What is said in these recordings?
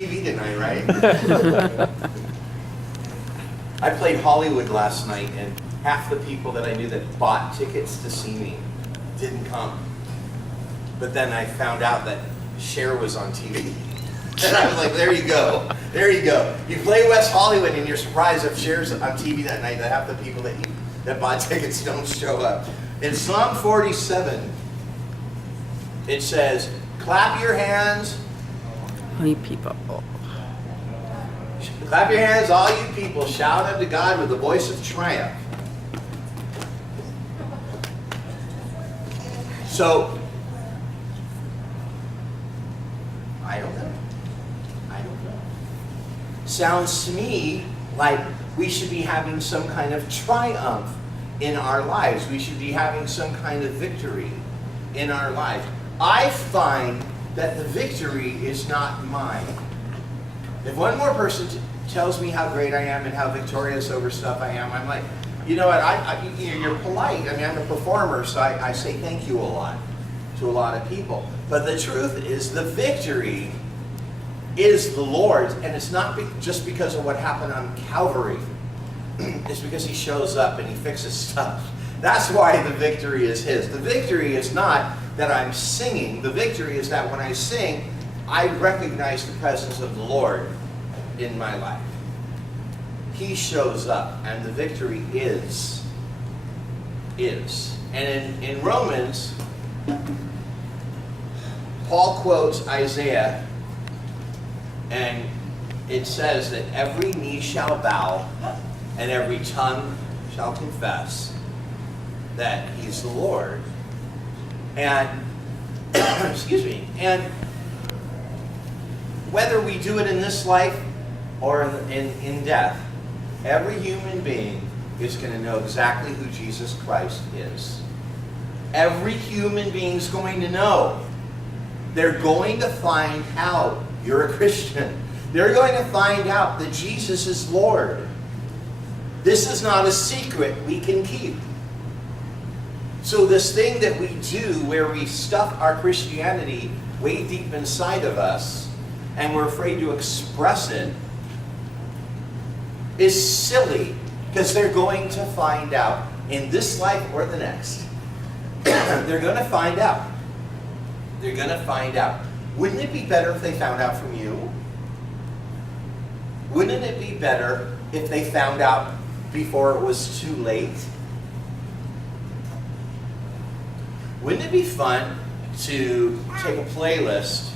TV tonight, right? I played Hollywood last night, and half the people that I knew that bought tickets to see me didn't come. But then I found out that Cher was on TV. And I was like, there you go. There you go. You play West Hollywood and you're surprised if Cher's on TV that night that half the people that bought tickets don't show up. In Psalm 47, it says, clap your hands. All you people. Clap your hands, all you people. Shout unto God with the voice of triumph. So, I don't know. Sounds to me like we should be having some kind of triumph in our lives. We should be having some kind of victory in our lives. I find that the victory is not mine. If one more person tells me how great I am and how victorious over stuff I am, I'm like, you know what, you're polite. I mean, I'm a performer, so I say thank you a lot to a lot of people. But the truth is the victory is the Lord's, and it's not just because of what happened on Calvary. It's because he shows up and he fixes stuff. That's why the victory is his. The victory is not that I'm singing. The victory is that when I sing, I recognize the presence of the Lord in my life. He shows up, and the victory is. And in Romans, Paul quotes Isaiah, and it says that every knee shall bow and every tongue shall confess that he's the Lord. And, excuse me, and whether we do it in this life or in death, every human being is going to know exactly who Jesus Christ is. Every human being is going to know. They're going to find out you're a Christian. They're going to find out that Jesus is Lord. This is not a secret we can keep. So this thing that we do where we stuff our Christianity way deep inside of us and we're afraid to express it is silly, because they're going to find out in this life or the next. They're going to find out. They're going to find out. Wouldn't it be better if they found out from you? Wouldn't it be better if they found out before it was too late? Wouldn't it be fun to take a playlist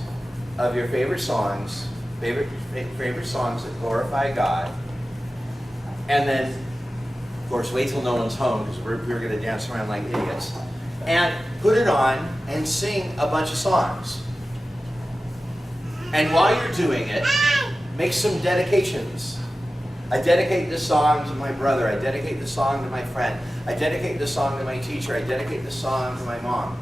of your favorite songs, favorite songs that glorify God, and then, of course, wait till no one's home because we're going to dance around like idiots, and put it on and sing a bunch of songs. And while you're doing it, make some dedications. I dedicate this song to my brother. I dedicate this song to my friend. I dedicate this song to my teacher. I dedicate this song to my mom.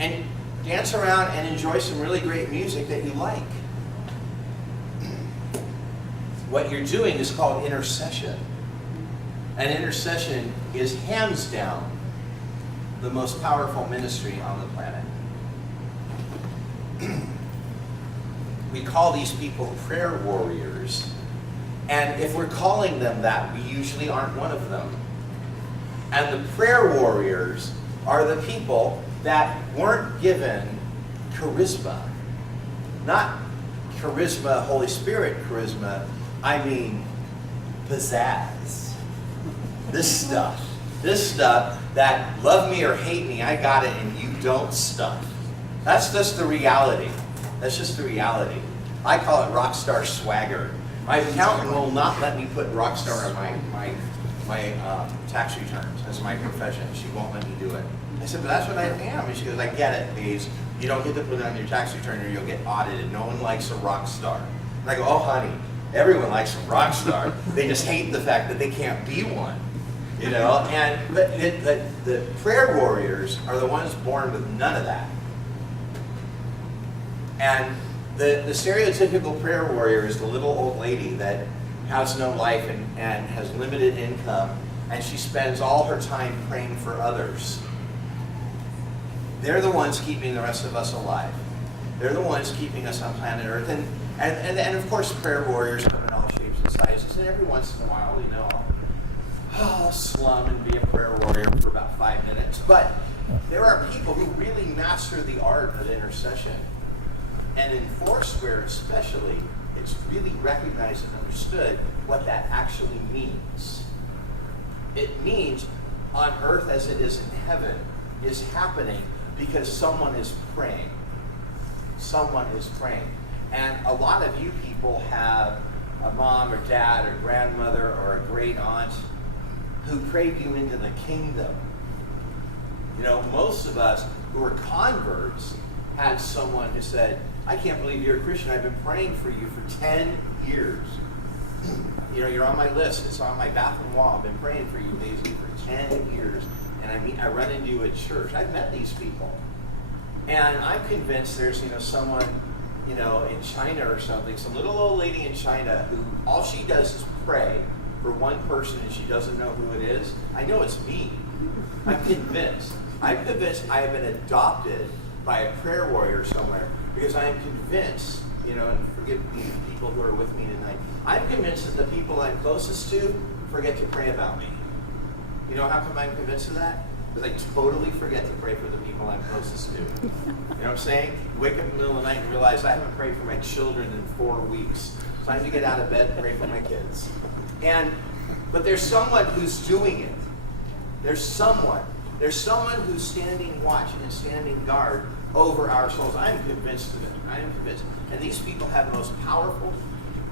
And dance around and enjoy some really great music that you like. What you're doing is called intercession. And intercession is hands down the most powerful ministry on the planet. We call these people prayer warriors. And if we're calling them that, we usually aren't one of them. And the prayer warriors are the people that weren't given charisma. Not charisma, Holy Spirit charisma. I mean pizzazz. This stuff that love me or hate me, I got it and you don't stuff. That's just the reality. That's just the reality. I call it rock star swagger. My accountant will not let me put rock star on my tax returns as my profession. She won't let me do it. I said, but that's what I am. And she goes, I get it, please. You don't get to put it on your tax return or you'll get audited. No one likes a rock star. And I go, oh honey, everyone likes a rock star. They just hate the fact that they can't be one. You know, and the prayer warriors are the ones born with none of that. And the stereotypical prayer warrior is the little old lady that has no life and has limited income, and she spends all her time praying for others. They're the ones keeping the rest of us alive. They're the ones keeping us on planet Earth. And of course, prayer warriors come in all shapes and sizes. And every once in a while, I'll slum and be a prayer warrior for about 5 minutes. But there are people who really master the art of intercession. And in Foursquare especially, it's really recognized and understood what that actually means. It means on earth as it is in heaven is happening because someone is praying. Someone is praying. And a lot of you people have a mom or dad or grandmother or a great aunt who prayed you into the kingdom. Most of us who are converts had someone who said, I can't believe you're a Christian. I've been praying for you for 10 years. You're on my list. It's on my bathroom wall. I've been praying for you, Daisy, for 10 years. And I run into you at church. I've met these people. And I'm convinced there's, someone, in China or something, some little old lady in China who all she does is pray for one person and she doesn't know who it is. I know it's me. I'm convinced. I have been adopted by a prayer warrior somewhere because I am convinced, and forgive me, people who are with me tonight, I'm convinced that the people I'm closest to forget to pray about me. You know how come I'm convinced of that? Because I totally forget to pray for the people I'm closest to. You know what I'm saying? You wake up in the middle of the night and realize I haven't prayed for my children in 4 weeks. Time to get out of bed and pray for my kids. But there's someone who's doing it. There's someone who's standing watch and standing guard over our souls. I'm convinced of it. I am convinced. And these people have the most powerful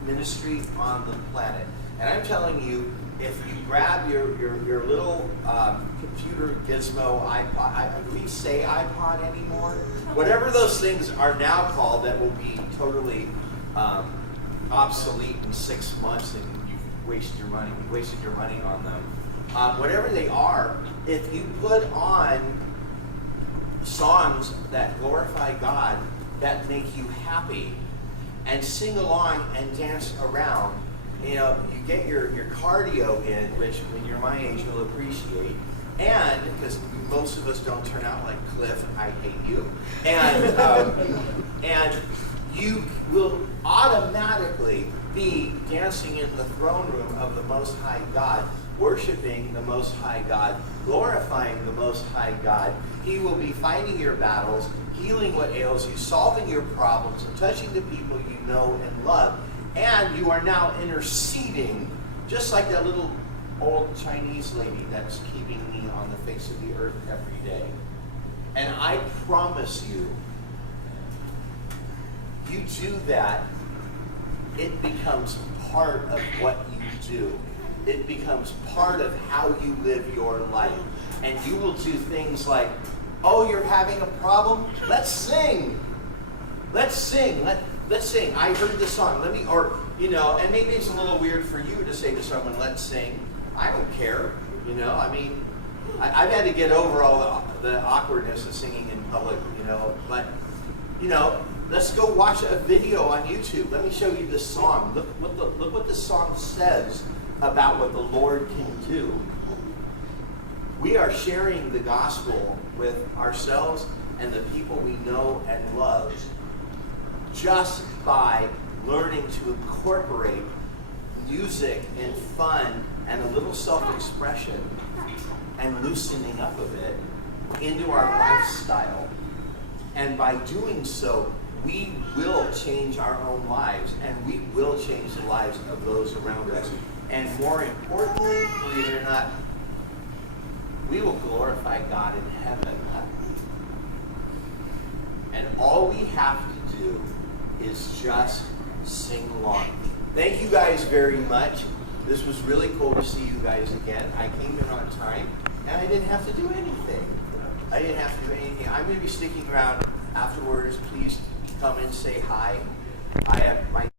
ministry on the planet. And I'm telling you, if you grab your little computer gizmo iPod, do we say iPod anymore? Whatever those things are now called that will be totally obsolete in 6 months and you've wasted your money on them. Whatever they are, if you put on songs that glorify God, that make you happy, and sing along and dance around, you get your cardio in, which when you're my age you'll appreciate, and because most of us don't turn out like Cliff, I hate you, and you will automatically be dancing in the throne room of the Most High God, worshiping the Most High God, glorifying the Most High God. He will be fighting your battles, healing what ails you, solving your problems, and touching the people you know and love. And you are now interceding, just like that little old Chinese lady that's keeping me on the face of the earth every day. And I promise you, you do that, it becomes part of what you do. It becomes part of how you live your life. And you will do things like, oh, you're having a problem? Let's sing. Let's sing. Let's sing. I heard the song. And maybe it's a little weird for you to say to someone, let's sing. I don't care. I've had to get over all the awkwardness of singing in public, but, let's go watch a video on YouTube. Let me show you this song. Look what the song says about what the Lord can do. We are sharing the gospel with ourselves and the people we know and love just by learning to incorporate music and fun and a little self-expression and loosening up a bit into our lifestyle. And by doing so, we will change our own lives, and we will change the lives of those around us. And more importantly, believe it or not, we will glorify God in heaven. And all we have to do is just sing along. Thank you guys very much. This was really cool to see you guys again. I came in on time, and I didn't have to do anything. I'm going to be sticking around afterwards. Please come and say hi. I have my